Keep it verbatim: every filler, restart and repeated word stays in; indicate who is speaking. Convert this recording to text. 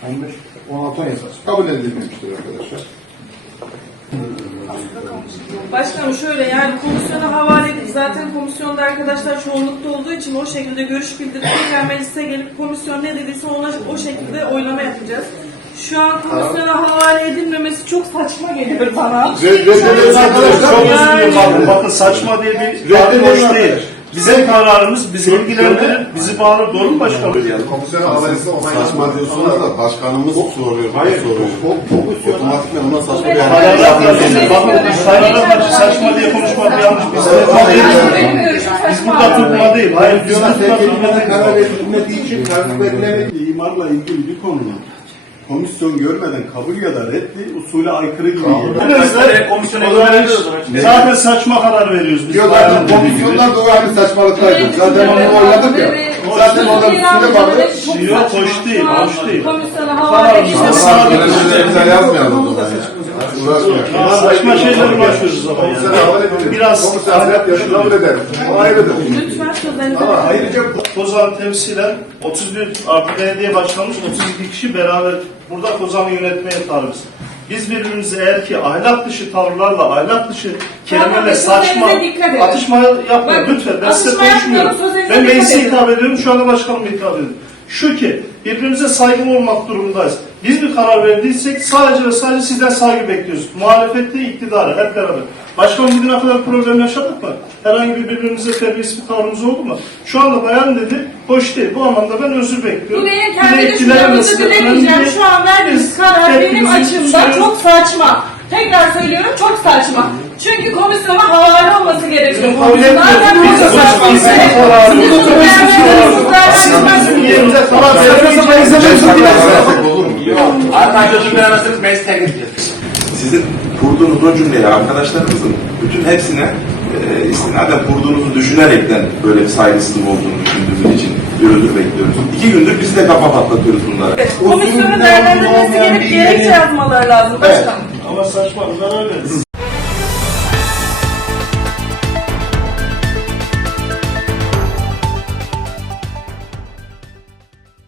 Speaker 1: on beş, on altı esas. Kabul edilmemiştir arkadaşlar.
Speaker 2: Başkanım şöyle, yani komisyona havale edip zaten komisyonda arkadaşlar çoğunlukta olduğu için o şekilde görüş bildirip tekrar meclise gelip komisyon ne dediyse ona o şekilde oylama yapacağız. Şu an komisyona havale edilmemesi çok saçma geliyor bana.
Speaker 1: Reddediyoruz arkadaşlar.
Speaker 3: Çok özür dilerim bakın, bakın saçma diye bir hoş değil. Bizim kararımız bizi ilgilendirir, bizi bağlar. Doğru mu başkanım?
Speaker 1: Yani komisyona havalesi
Speaker 4: Saçma diyorsunuz da başkanımız soruyor.
Speaker 1: Hayır,
Speaker 4: soruyor.
Speaker 1: komisyon
Speaker 4: Otomatikman ona saçma bir
Speaker 3: Kararlar karşı, bakın kararlar karşı saçma diye konuşmak yanlış. Biz tutma değil. Biz burada tutma değil. Hayır, biz
Speaker 1: Komisyona
Speaker 3: burada
Speaker 1: sevk
Speaker 3: tutma
Speaker 1: edilmeden karar
Speaker 3: değil.
Speaker 1: verilmediği için takip edilemediği
Speaker 5: İmarla ilgili bir konuda komisyon görmeden kabul ya da reddi usule aykırı gibi
Speaker 3: Bizler komisyona gönderiyoruz. Zaten saçma karar veriyoruz biz.
Speaker 1: diyor zaten komisyonlar da o yani saçmalıktaydı. Zaten onu oyladık ya. Zaten orada üstünde vardı.
Speaker 3: Yok, hoş değil, hoş değil.
Speaker 2: Komisyona havale
Speaker 3: Sana
Speaker 2: edilmemesi.
Speaker 4: Böyle şeyler imza yazmayalım o zaman. Uğraşmayalım.
Speaker 3: Saçma şeyler uğraşıyoruz ama
Speaker 1: Komisyona
Speaker 3: yani.
Speaker 1: havale edilir.
Speaker 3: Biraz
Speaker 1: Komisyon hayat yaşını kabul eder. O ayrıdır.
Speaker 2: Lütfen söz
Speaker 1: Ama ayrıca
Speaker 3: Kozan temsilen otuz bir artı belediye başkanımız otuz iki kişi beraber burada Kozan'ı yönetmeye talibiz. Biz birbirimizi eğer ki ahlak dışı tavırlarla, ahlak dışı kelimelerle saçma
Speaker 2: sözlerinize dikkat edin.
Speaker 3: atışma yapmayın
Speaker 2: Bak,
Speaker 3: lütfen. Ben size
Speaker 2: atışma
Speaker 3: konuşmuyorum.
Speaker 2: yapmıyorum, sözlerinize
Speaker 3: Ben
Speaker 2: dikkat
Speaker 3: meclise
Speaker 2: edin.
Speaker 3: hitap ediyorum, şu anda başkanıma hitap ediyorum. Şu ki birbirimize saygılı olmak durumundayız. Biz bir karar verdiysek sadece ve sadece sizden saygı bekliyoruz. Muhalefette iktidarı hep beraber. Başkanım bugüne kadar problem yaşadık mı? Herhangi bir birbirimize terbiyesiz bir tavrımız oldu mu? Şu anda bayan dedi, hoş değil. Bu anlamda ben özür bekliyorum.
Speaker 2: Bu benim
Speaker 3: Bir de
Speaker 2: kendi
Speaker 3: etkilenemez,
Speaker 2: düşüncemi
Speaker 3: önemli
Speaker 2: bilemeyeceğim.
Speaker 3: değil.
Speaker 2: Şu an verdiğiniz
Speaker 3: Biz
Speaker 2: karar benim
Speaker 3: hepimizin
Speaker 2: açımdan
Speaker 3: düşüncesi-
Speaker 2: çok saçma. Tekrar söylüyorum, çok saçma. Çünkü komisyona havale olması gerekiyor.
Speaker 3: Bizim kabul etmiyoruz.
Speaker 2: Zaten
Speaker 3: Biz
Speaker 2: komisyon
Speaker 3: de
Speaker 2: saçma.
Speaker 3: bizim kararımız.
Speaker 2: Sizin
Speaker 3: Bizim
Speaker 2: vermediğiniz
Speaker 3: Siz
Speaker 2: kararlar-
Speaker 3: bizim yerimize karar vermeyeceksiniz.
Speaker 4: Olur mu?
Speaker 6: Arkadaşlar cümle anlatırız, meclis terk edeceğiz.
Speaker 4: Sizin kurduğunuz o cümleyi arkadaşlarımızın bütün hepsine e, istinaden kurduğunuzu düşünerekten böyle bir saygısızlık olduğunu düşündüğümüz için bir özür bekliyoruz. İki gündür biz de kafa patlatıyoruz bunlara.
Speaker 2: Komisyonun değerlendirmesi gelip gerekçe yazmaları lazım başkanım.
Speaker 3: Ama saçma, karar verin.